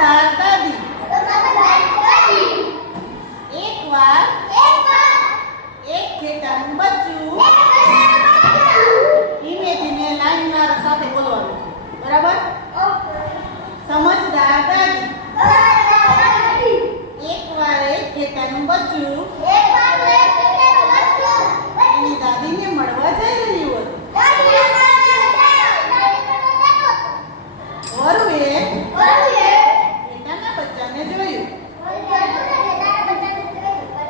સમજદાર દાદી એકવાર એક ઘેટાનું બચ્ચું ધીમે ધીમે લાઈનના સાથે બોલવાનું છે. બરાબર? સમજદાર દાદી એકવાર એક ઘેટાનું બચ્ચું એની દાદીને મળવા જઈ રહ્યું હતું. વરુએ ઘેટાના બચ્ચાને જોયું.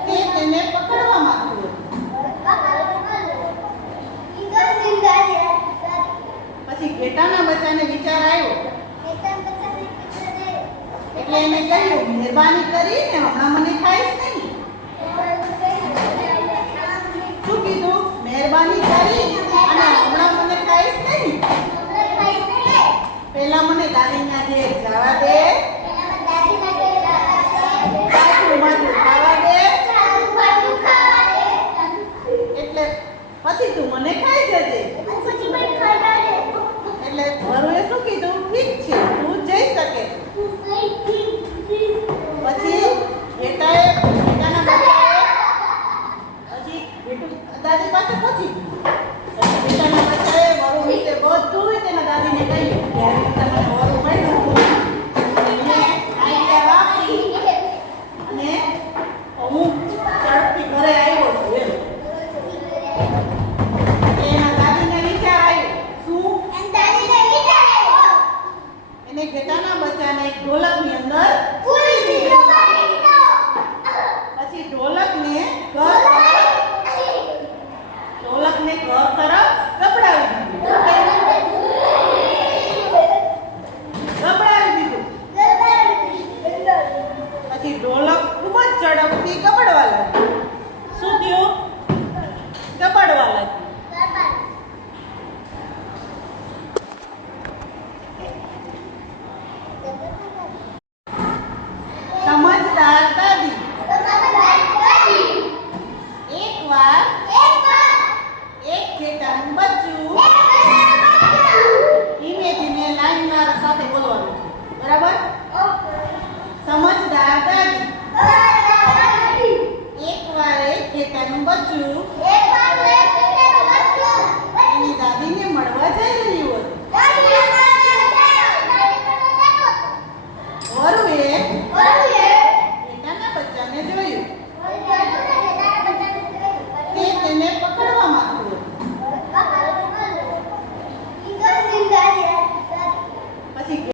તે તેને પકડવા માંગતું હતું. પછી ઘેટાના બચ્ચાને વિચાર આવ્યો એટલે એને કહ્યું, મહેરબાની કરીને હમણાં મને ખાઈશ નહીં. શું કીધું? મહેરબાની કરી અને હમણાં મને ખાઈશ નહીં. પહેલા મને દાદીના ઘેર જવા દે, માથું ખાવા દે, એટલે પછી તું મને ખાઈ જજે. એટલે વરુએ શું કીધું? ઠીક છે, તું જઈ શકે. પછી ઘેટાના બચ્ચાએ હજી દાદી પાસે પહોંચી ગયું. ઘેટાના બચ્ચાએ વરુ વિશે બધું તેના દાદીને કહ્યું કે આવી રીતે મને વરુ મળ્યું. એને આઈડિયા વાપરી અને હું ઝડપથી ઘરે આવ્યો છું એમ. એના દાદીને વિચાર આવ્યો. શું? એને ઘેટાના બચ્ચાને એક ઢોલકની અંદર પૂરી દીધો. પછી ઢોલકને ઘર તરફ ગબડાવી દીધું. પછી ઢોલક ખૂબ જ ઝડપથી ગબડવા લાગ્યું. શું થયું? ગબડવા લાગ્યું. સમજદાર દાદી એકવાર એક ઘેટાનું બચ્ચું ધીમે ધીમે લાઈનના સાથે બોલવાનું છે. બરાબર? સમજદાર દાદી એકવાર એક ઘેટાનું બચ્ચું